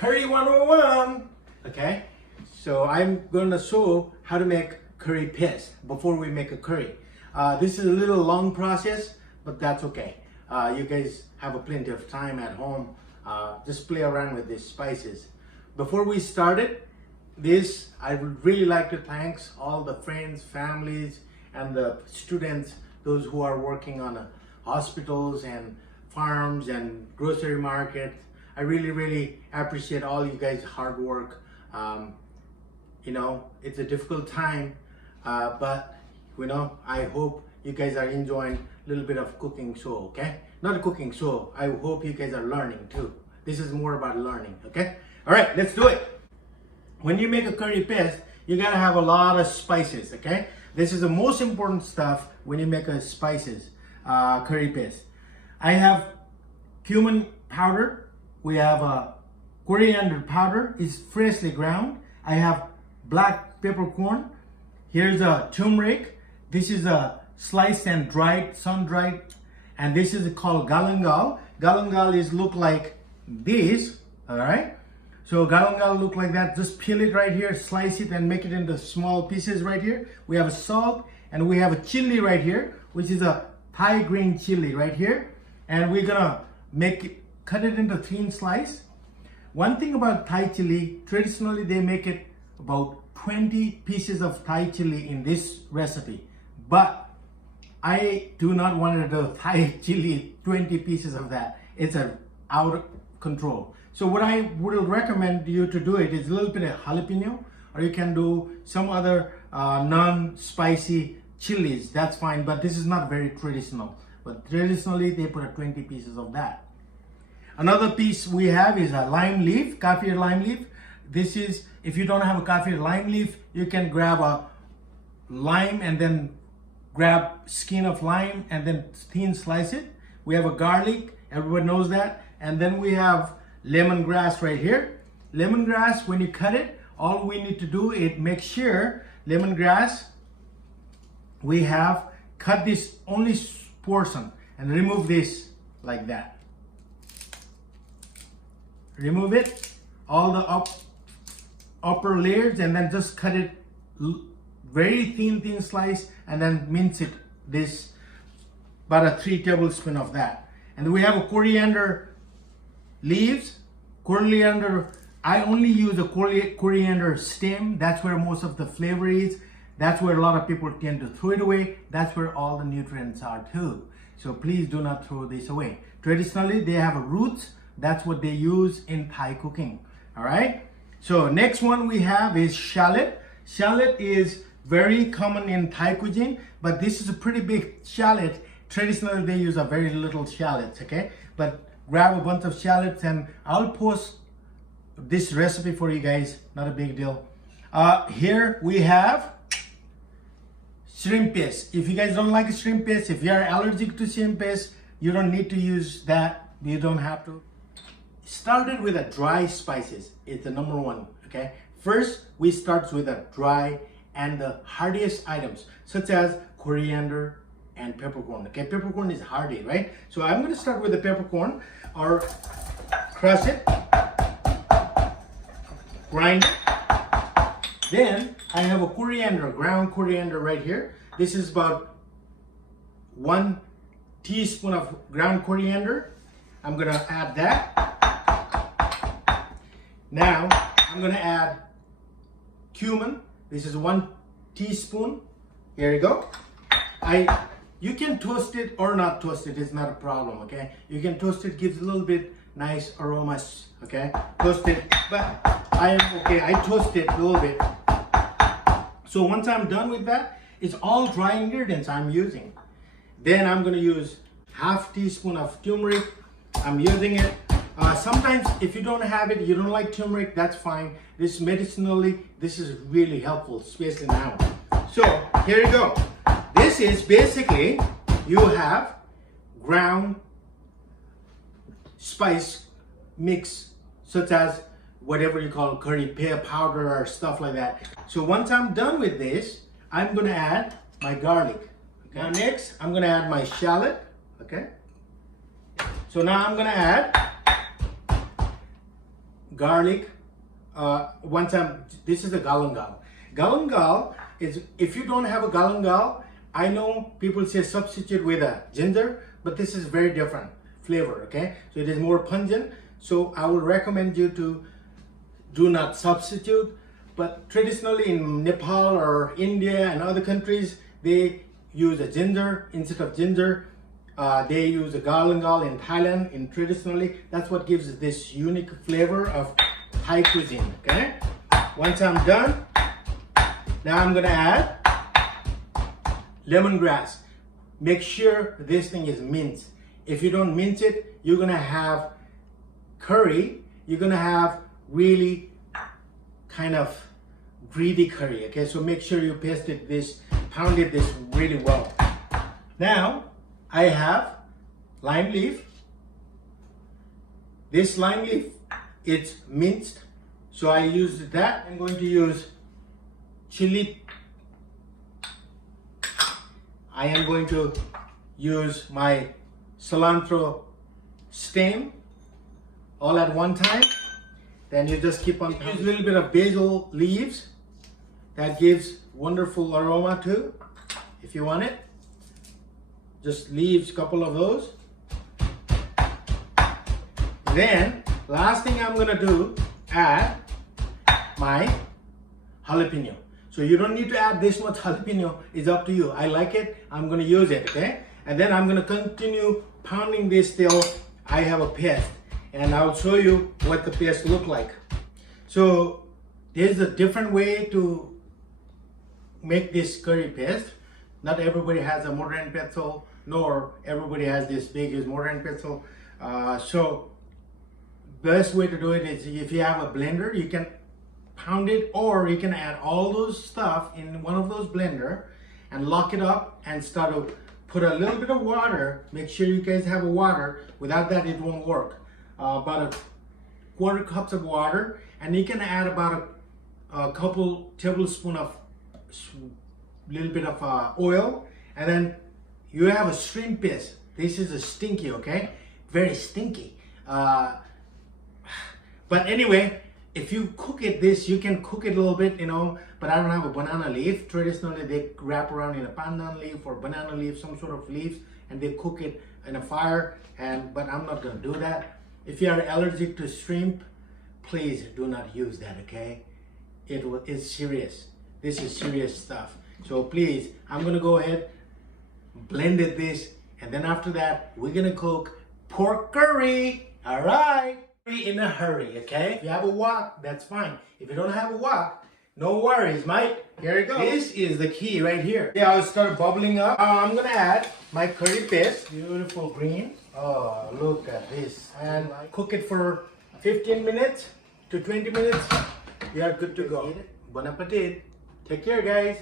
Curry 101. Okay, so I'm gonna show how to make curry paste before we make a curry. This is a little long process, but that's okay. You guys have a plenty of time at home. Just play around with these spices. Before we started this, I would really like to thank all the friends, families, and the students, those who are working on hospitals and farms and grocery markets. I really appreciate all you guys' hard work. You know, it's a difficult time, but you know, I hope you guys are enjoying a little bit of cooking show, okay? Not a cooking show, I hope you guys are learning too. This is more about learning, okay? All right, let's do it. When you make a curry paste, you gotta have a lot of spices, okay? This is the most important stuff when you make a spices curry paste. I have cumin powder. We have coriander powder, is freshly ground. I have black peppercorn. Here's a turmeric. This is a sliced and dried, sun-dried, and this is called galangal. Galangal is look like this, all right? So galangal look like that. Just peel it right here, slice it, and make it into small pieces right here. We have a salt, and we have a chili right here, which is a Thai green chili right here, and we're gonna cut it into thin slice. One thing about Thai chili, traditionally they make it about 20 pieces of Thai chili in this recipe, but I do not want to do Thai chili 20 pieces of that. It's out of control. So what I would recommend you to do it is a little bit of jalapeno, or you can do some other non-spicy chilies. That's fine, but this is not very traditional. But traditionally they put 20 pieces of that. Another piece we have is a lime leaf, kaffir lime leaf. This is, if you don't have a kaffir lime leaf, you can grab a lime and then grab skin of lime and then thin slice it. We have a garlic, everyone knows that. And then we have lemongrass right here. Lemongrass, when you cut it, all we need to do is make sure lemongrass, we have cut this only portion and remove this like that. Remove it, all the upper layers, and then just cut it very thin slice, and then mince it this, about a 3 tablespoons of that. And we have a coriander leaves. Coriander, I only use a coriander stem. That's where most of the flavor is. That's where a lot of people tend to throw it away. That's where all the nutrients are too. So please do not throw this away. Traditionally, they have a roots. That's what they use in Thai cooking. All right. So next one we have is shallot. Shallot is very common in Thai cuisine, but this is a pretty big shallot. Traditionally, they use a very little shallots. Okay, but grab a bunch of shallots, and I'll post this recipe for you guys. Not a big deal. Here we have shrimp paste. If you guys don't like shrimp paste, if you are allergic to shrimp paste, you don't need to use that. You don't have to. Started with a dry spices. It's the number one. Okay. First, we start with a dry and the hardiest items, such as coriander and peppercorn. Okay, peppercorn is hardy, right? So I'm going to start with the peppercorn, or crush it, grind it. Then I have a coriander, ground coriander right here. This is about 1 teaspoon of ground coriander. I'm going to add that. Now I'm going to add cumin. This is 1 teaspoon. Here you go. You can toast it or not toast it. It's not a problem. Okay, you can toast it. Gives a little bit nice aromas. Okay, toast it. But I am okay. I toast it a little bit. So once I'm done with that, it's all dry ingredients I'm using. Then I'm going to use half teaspoon of turmeric. I'm using it. Sometimes if you don't have it, you don't like turmeric, that's fine. This medicinally, this is really helpful, especially now. So here you go. This is basically, you have ground spice mix, such as whatever you call curry powder or stuff like that. So once I'm done with this, I'm gonna add my garlic. Okay. Now next, I'm gonna add my shallot. Okay. So now I'm gonna add garlic. This is the galangal. Galangal is, if you don't have a galangal, I know people say substitute with a ginger, but this is very different flavor, okay? So it is more pungent. So I would recommend you to do not substitute. But traditionally in Nepal or India and other countries, they use a ginger instead of ginger. They use a galangal in Thailand. In traditionally, that's what gives this unique flavor of Thai cuisine. Okay. Once I'm done, now I'm gonna add lemongrass. Make sure this thing is minced. If you don't mince it, you're gonna have curry. You're gonna have really kind of greedy curry. Okay, so make sure you pounded this really well. Now I have lime leaf. This lime leaf, it's minced, so I used that. I'm going to use chili. I am going to use my cilantro stem all at one time. Then you just keep on use a little bit of basil leaves. That gives wonderful aroma too, if you want it. Just leaves, couple of those. Then, last thing I'm gonna do, add my jalapeno. So you don't need to add this much jalapeno, it's up to you. I like it, I'm gonna use it, okay? And then I'm gonna continue pounding this till I have a paste. And I'll show you what the paste look like. So there's a different way to make this curry paste. Not everybody has a mortar and pestle, nor everybody has this big as mortar and pestle. So best way to do it is if you have a blender, you can pound it, or you can add all those stuff in one of those blender and lock it up and start to put a little bit of water. Make sure you guys have a water. Without that, it won't work. About a quarter cups of water, and you can add about a couple tablespoons of little bit of oil, and then you have a shrimp paste. This is a stinky, okay? Very stinky. But anyway, if you cook it you can cook it a little bit, you know, but I don't have a banana leaf. Traditionally, they wrap around in a pandan leaf or banana leaf, some sort of leaves, and they cook it in a fire, but I'm not gonna do that. If you are allergic to shrimp, please do not use that, okay? It's serious. This is serious stuff. So please, I'm gonna go ahead, blended this, and then after that, we're gonna cook pork curry. All right, in a hurry, okay? If you have a wok, that's fine. If you don't have a wok, no worries, mate. Here it goes. This is the key right here. Yeah, I'll start bubbling up. I'm gonna add my curry paste. Beautiful green. Oh, look at this. And cook it for 15 minutes to 20 minutes. You are good to go. Bon appetit. Take care, guys.